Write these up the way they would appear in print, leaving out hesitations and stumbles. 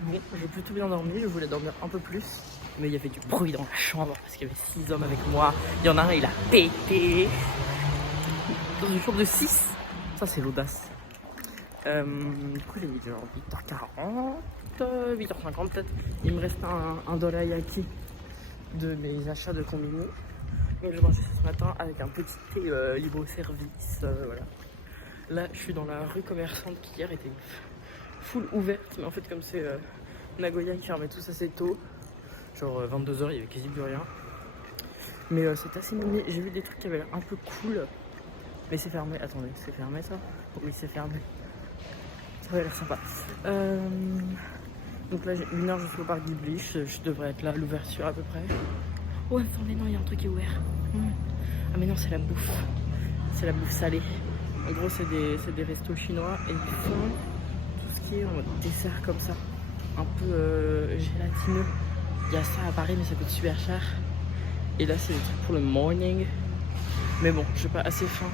Bon, j'ai plutôt bien dormi, je voulais dormir un peu plus. Mais il y avait du bruit dans la chambre parce qu'il y avait 6 hommes avec moi. Il y en a un, il a pété. Dans une chambre de 6. Ça, c'est l'audace. Du coup, il est genre 8h40, 8h50 peut-être. Il me reste un dorayaki de mes achats de combini. Donc, j'ai mangé ça ce matin avec un petit thé libre-service. Voilà. Là, je suis dans la rue commerçante qui hier était full ouverte. Mais en fait, comme c'est Nagoya qui fermait tous assez tôt, genre 22h, il y avait quasi plus rien. Mais c'est assez mignon. J'ai vu des trucs qui avaient l'air un peu cool. Mais c'est fermé. Attendez, c'est fermé ça? Oui, c'est fermé. Ça avait l'air sympa. Donc là, j'ai 1 heure jusqu'au parc Ghibli. Je devrais être là à l'ouverture à peu près. Oh, attendez, non, il y a un truc qui est ouvert. Ah, mais non, c'est la bouffe. C'est la bouffe salée. En gros, c'est des restos chinois et ils font tout ce qui est en mode dessert comme ça. Un peu gélatineux. Il y a ça à Paris, mais ça coûte super cher. Et là, c'est des trucs pour le morning. Mais bon, j'ai pas assez faim.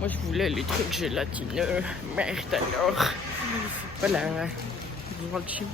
Moi, je voulais les trucs gélatineux. Merde alors. Voilà. Je vois le chim.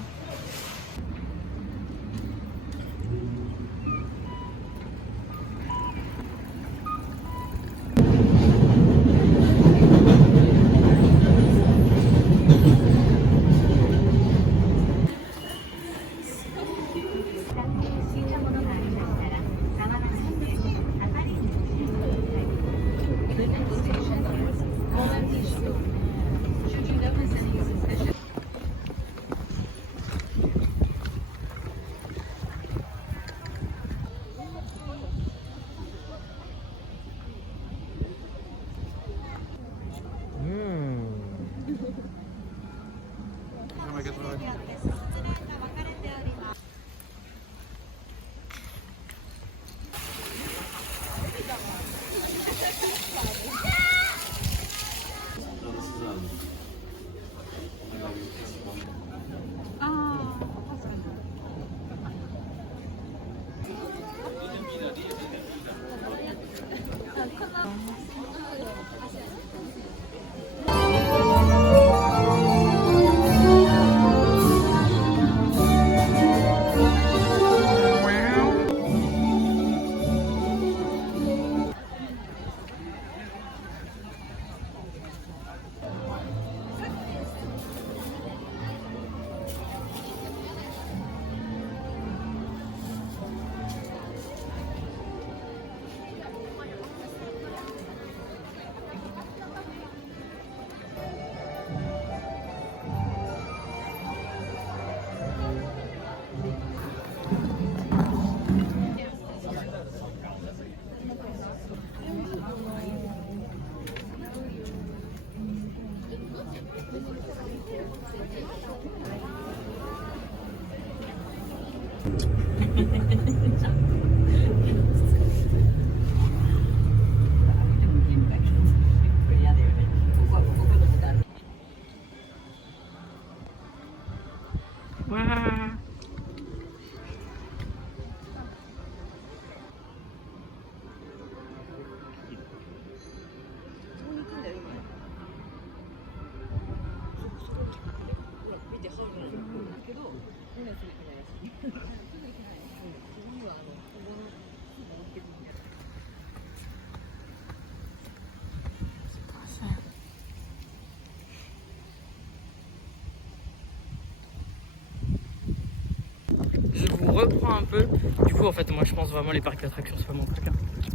Je vous reprends un peu. Du coup, en fait, moi je pense vraiment les parcs d'attractions, c'est pas mon truc.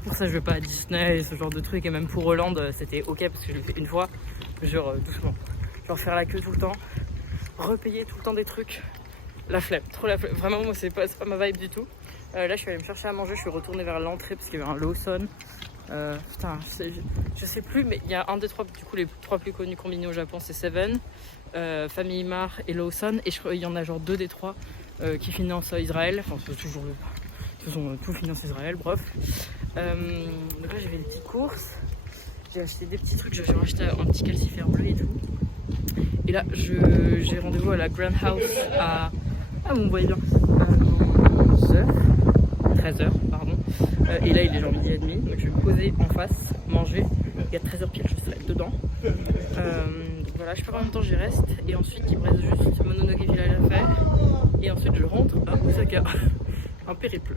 Pour ça, je vais pas à Disney et ce genre de trucs. Et même pour Hollande, c'était ok parce que je l'ai fait une fois. Genre doucement. Genre faire la queue tout le temps. Repayer tout le temps des trucs. La flemme, trop la flemme. Vraiment, moi, c'est pas ma vibe du tout. Là, je suis allée me chercher à manger. Je suis retournée vers l'entrée parce qu'il y avait un Lawson. Putain, je sais plus, mais il y a un des trois, du coup, les 3 plus connus combinés au Japon, c'est Seven, Family Mart et Lawson. Et je crois qu'il y en a genre 2 des 3 qui financent Israël. Enfin, c'est toujours le. De toute façon, tout finance Israël, bref. Donc là, j'ai fait des petites courses. J'ai acheté des petits trucs. J'ai acheté un petit calcifère bleu et tout. Et là, j'ai rendez-vous à la Grand House à. Ah, vous me voyez bien. 13h, pardon. Et là, il est genre 12h30. Donc, je vais me poser en face, manger. Et à 13h pile, je serai dedans. Donc, voilà, je sais pas combien de temps j'y reste. Et ensuite, il me reste juste Mononoke Village à faire. Et ensuite, je rentre à Osaka. Un périple.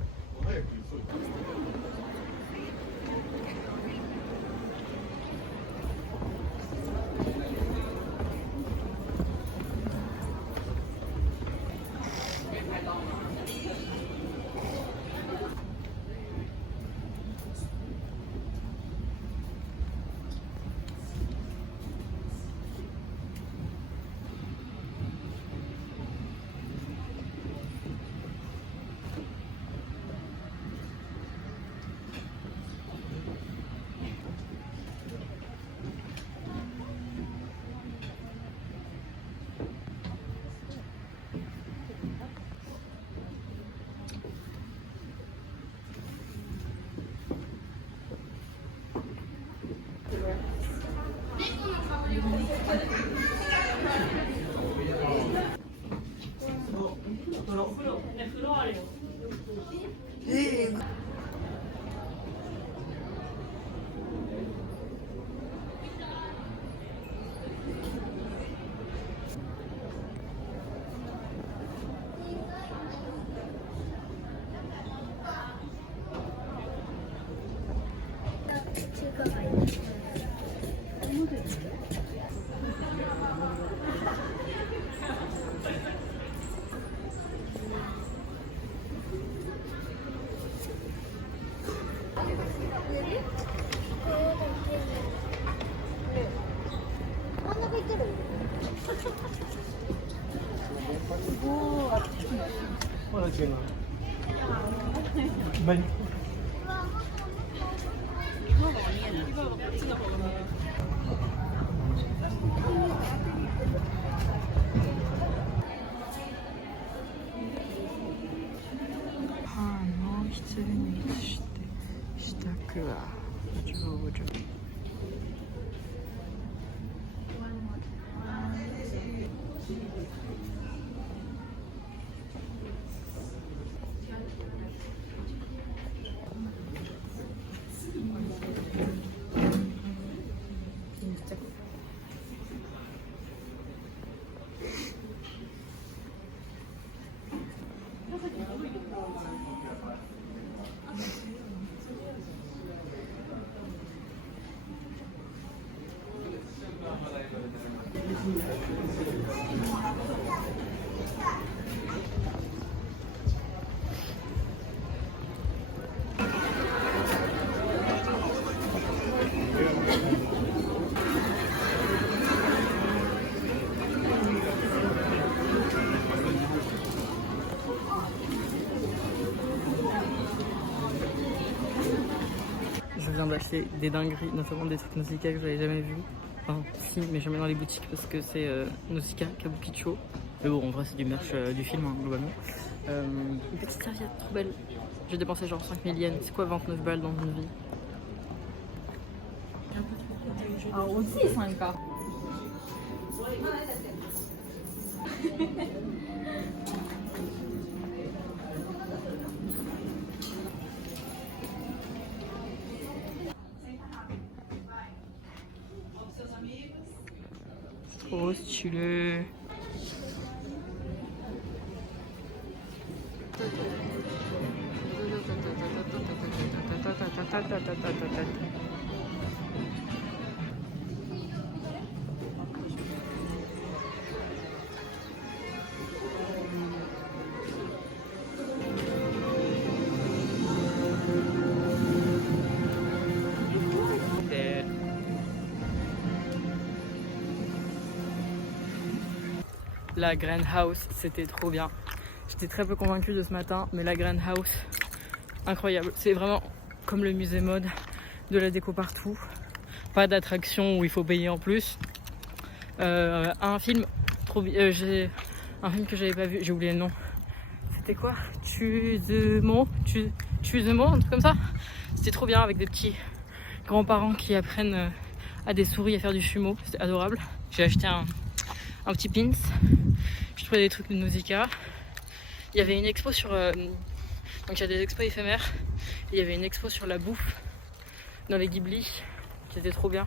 Je viens d'acheter des dingueries, notamment des trucs Nausicaa que j'avais jamais vus. Enfin, si, mais jamais dans les boutiques parce que c'est Nausicaa Kabukicho. Mais bon, en vrai, c'est du merch du film, hein, globalement. Une petite serviette trop belle. J'ai dépensé genre 5000 yens. C'est quoi 29 balles dans une vie? 아, 어디에 사니까? Trop stylé. La Grand House, c'était trop bien. J'étais très peu convaincue de ce matin, mais la Grand House, incroyable. C'est vraiment comme le musée mode, de la déco partout. Pas d'attraction où il faut payer en plus. Un film trop bien. J'ai un film que j'avais pas vu, j'ai oublié le nom. C'était quoi? Tuesemo, un truc comme ça. C'était trop bien avec des petits grands-parents qui apprennent à des souris à faire du sumo. C'était adorable. J'ai acheté un petit pins. Je trouvais des trucs de Nausicaa. Il y avait une expo sur... donc il y a des expos éphémères. Et il y avait une expo sur la bouffe dans les Ghibli qui était trop bien.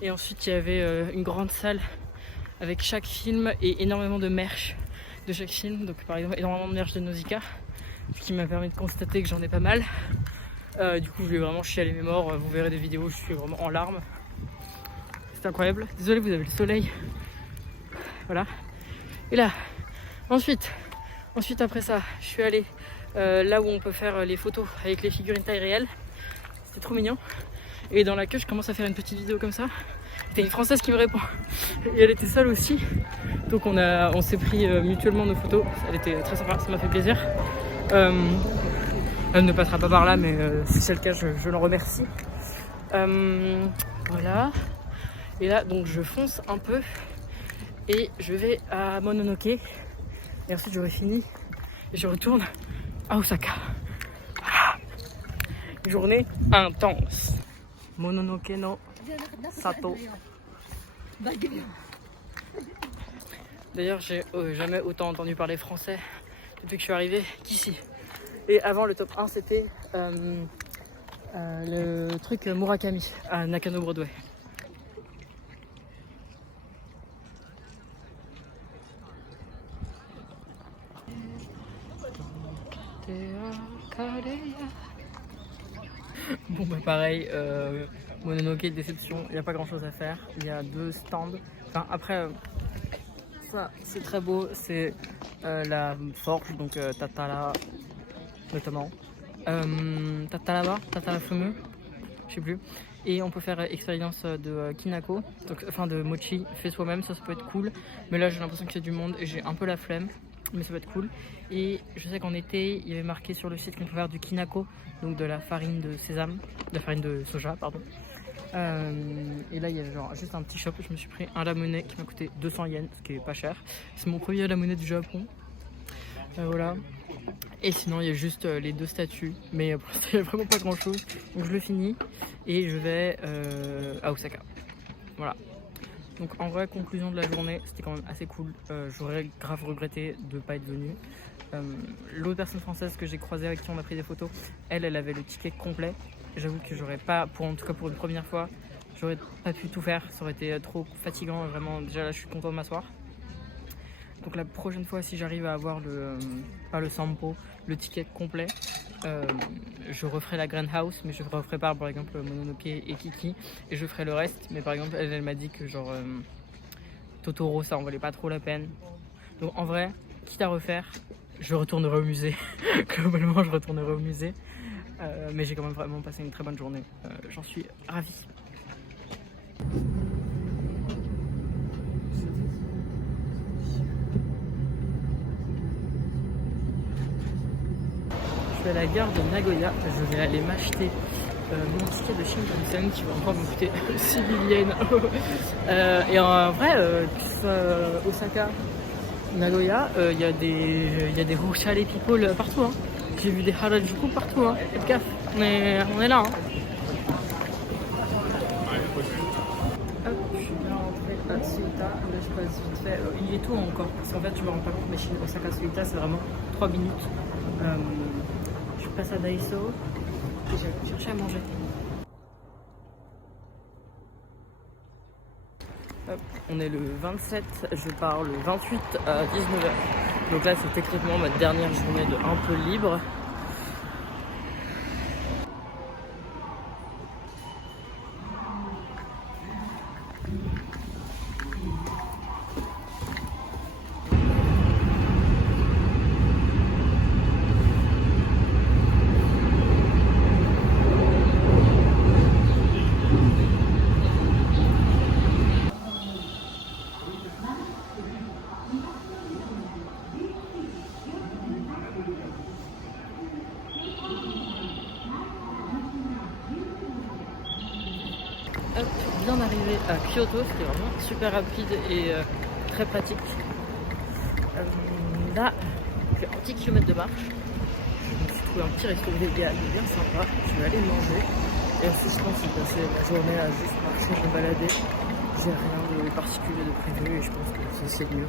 Et ensuite il y avait une grande salle avec chaque film et énormément de merch de chaque film. Donc par exemple énormément de merch de Nausicaa, ce qui m'a permis de constater que j'en ai pas mal. Du coup je vais vraiment chialer mes morts, vous verrez des vidéos où je suis vraiment en larmes. C'est incroyable. Désolé, vous avez le soleil. Voilà. Et là, ensuite après ça, je suis allée là où on peut faire les photos avec les figurines taille réelle. C'était trop mignon. Et dans la queue, je commence à faire une petite vidéo comme ça. C'était une Française qui me répond. Et elle était seule aussi. Donc on s'est pris mutuellement nos photos. Elle était très sympa, ça m'a fait plaisir. Elle ne passera pas par là, mais si c'est le cas, je l'en remercie. Voilà. Et là, donc je fonce un peu. Et je vais à Mononoke. Et ensuite, j'aurai fini. Et je retourne à Osaka. Une journée intense. Mononoke no Sato. D'ailleurs, j'ai jamais autant entendu parler français depuis que je suis arrivée qu'ici. Et avant, le top 1, c'était le truc Murakami à Nakano Broadway. Bon bah pareil, Mononoke, déception, il n'y a pas grand chose à faire. Il y a 2 stands. Enfin après, ça c'est très beau, c'est la forge, donc Tatala notamment. Tatala fameux, je sais plus. Et on peut faire expérience de Kinako, donc, enfin de mochi fait soi-même, ça peut être cool. Mais là j'ai l'impression qu'il y a du monde et j'ai un peu la flemme. Mais ça va être cool. Et je sais qu'en été, il y avait marqué sur le site qu'on peut faire du kinako, donc de la farine de sésame, de la farine de soja, pardon. Et là, il y avait genre juste un petit shop. Je me suis pris un lamonais qui m'a coûté 200 yens, ce qui est pas cher. C'est mon premier lamonais du Japon. Voilà. Et sinon, il y a juste les 2 statues, mais pour l'instant, il n'y a vraiment pas grand chose. Donc je le finis et je vais à Osaka. Voilà. Donc en vrai, conclusion de la journée, c'était quand même assez cool. J'aurais grave regretté de ne pas être venue. L'autre personne française que j'ai croisée avec qui on a pris des photos, elle avait le ticket complet. J'avoue que j'aurais pas, en tout cas pour une première fois, j'aurais pas pu tout faire. Ça aurait été trop fatigant. Vraiment, déjà là, je suis content de m'asseoir. Donc la prochaine fois, si j'arrive à avoir pas le sampo, le ticket complet, je referai la Grand House, mais je referai pas par exemple Mononoke et Kiki, et je ferai le reste. Mais par exemple, elle m'a dit que genre Totoro, ça en valait pas trop la peine. Donc en vrai, quitte à refaire, je retournerai au musée. Globalement, je retournerai au musée. Mais j'ai quand même vraiment passé une très bonne journée. J'en suis ravie. Je suis à la gare de Nagoya, je vais aller m'acheter mon ticket de Shinkansen qui va encore me coûter 6 000 yens. Et en vrai, que ce soit Osaka, Nagoya, il y a des Hoshale people partout. Hein. J'ai vu des Harajuku partout, hein. Faites gaffe, on est là. Hein. Hop, je suis bien rentrée à Suita. Là, je passe vite fait. Il est tôt encore, parce qu'en fait, je me rends pas compte, mais chez Osaka Suita, c'est vraiment 3 minutes. Je passe à Daiso et je vais chercher à manger. Hop, on est le 27, je pars le 28 à 19h. Donc là, c'est techniquement ma dernière journée de un peu libre. Hop, bien arrivé à Kyoto, c'était vraiment super rapide et très pratique. Là, j'ai un petit kilomètre de marche. Je me suis trouvé un petit resto vegan bien sympa. Je vais aller manger. Et ensuite, je pense que j'ai passé la journée à juste marcher, me balader. J'ai rien de particulier de prévu et je pense que c'est mieux.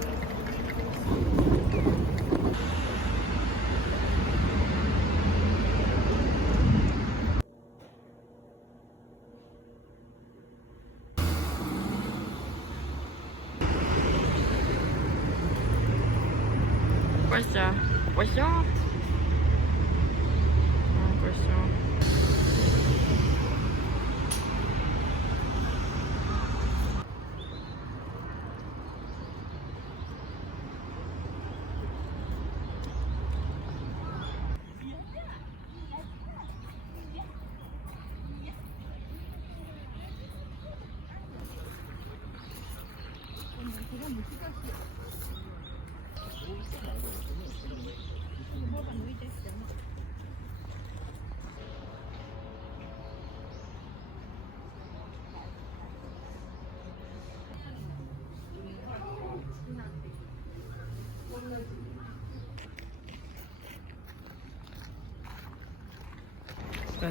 quoi ça? Un poisson? Un poisson.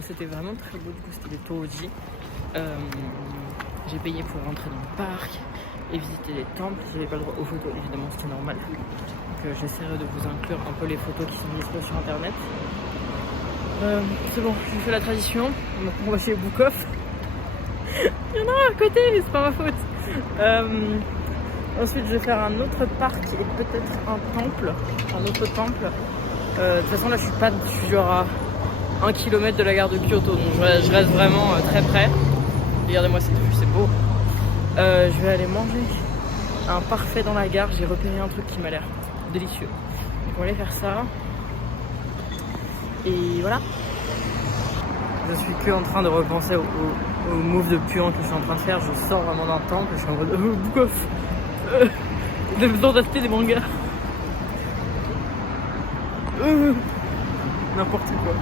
C'était vraiment très beau, du coup c'était des Toji. J'ai payé pour rentrer dans le parc et visiter les temples. J'avais pas le droit aux photos, évidemment, c'était normal. Donc j'essaierai de vous inclure un peu les photos qui sont disponibles sur internet. C'est bon, j'ai fait la tradition. On va chez Boukoff. Il y en a un à côté, c'est pas ma faute. Ensuite, je vais faire un autre parc et peut-être un autre temple. De toute façon, là, je suis genre à 1 km de la gare de Kyoto, donc je reste vraiment très près. Regardez-moi cette vue, c'est beau. Je vais aller manger un parfait dans la gare. J'ai repéré un truc qui m'a l'air délicieux. Donc on va aller faire ça. Et voilà. Je suis que en train de repenser au move de puant que je suis en train de faire. Je sors vraiment d'un temple et je suis en mode Boukoff. J'ai besoin d'acheter des mangas. N'importe quoi.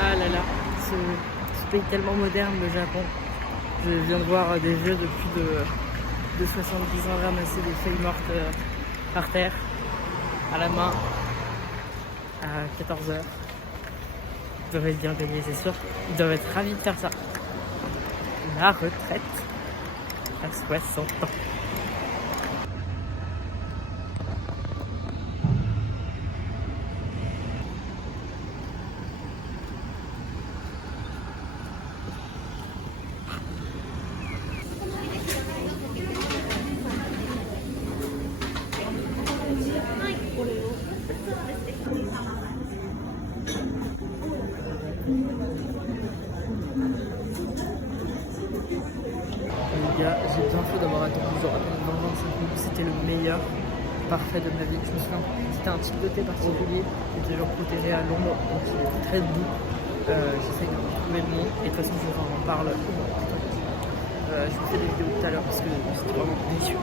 Ah là là, ce pays tellement moderne, le Japon. Je viens de voir des vieux de plus de 70 ans ramasser des feuilles mortes par terre, à la main, à 14 h. Ils doivent être bien payés, c'est sûr. Ils doivent être ravis de faire ça. La retraite à 60 ans. Les gars, j'ai bien fait d'avoir attendu genre à peine 20-25 minutes, c'était le meilleur parfait de ma vie. Je me souviens, c'était un type de thé particulier qui était genre protégé à l'ombre, donc il était très doux. J'essaye de trouver le nom et de toute façon je vous en parle. Je vous fais des vidéos tout à l'heure parce que c'était vraiment délicieux.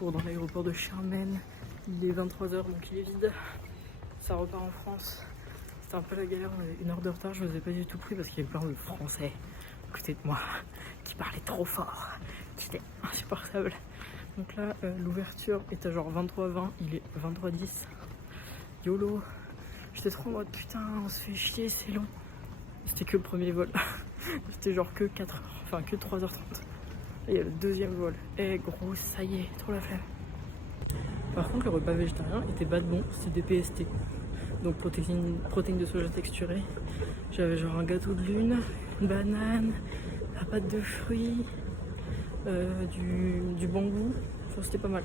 Dans l'aéroport de Sherman, il est 23 h donc il est vide. Ça repart en France. C'était un peu la galère, on avait 1 heure de retard, je ne vous ai pas du tout pris parce qu'il y avait plein de Français à côté de moi qui parlaient trop fort, qui étaient insupportables. Donc là, l'ouverture est à genre 23h20, il est 23h10. YOLO. J'étais trop en mode putain, on se fait chier, c'est long. C'était que le premier vol. C'était genre que 4 heures, enfin que 3h30. Et il y a le deuxième vol. Et gros, ça y est, trop la flemme. Par contre, le repas végétarien était pas de bon, c'était des PST. Donc protéines de soja texturées. J'avais genre un gâteau de lune, une banane, la pâte de fruits, du bambou. Enfin, c'était pas mal.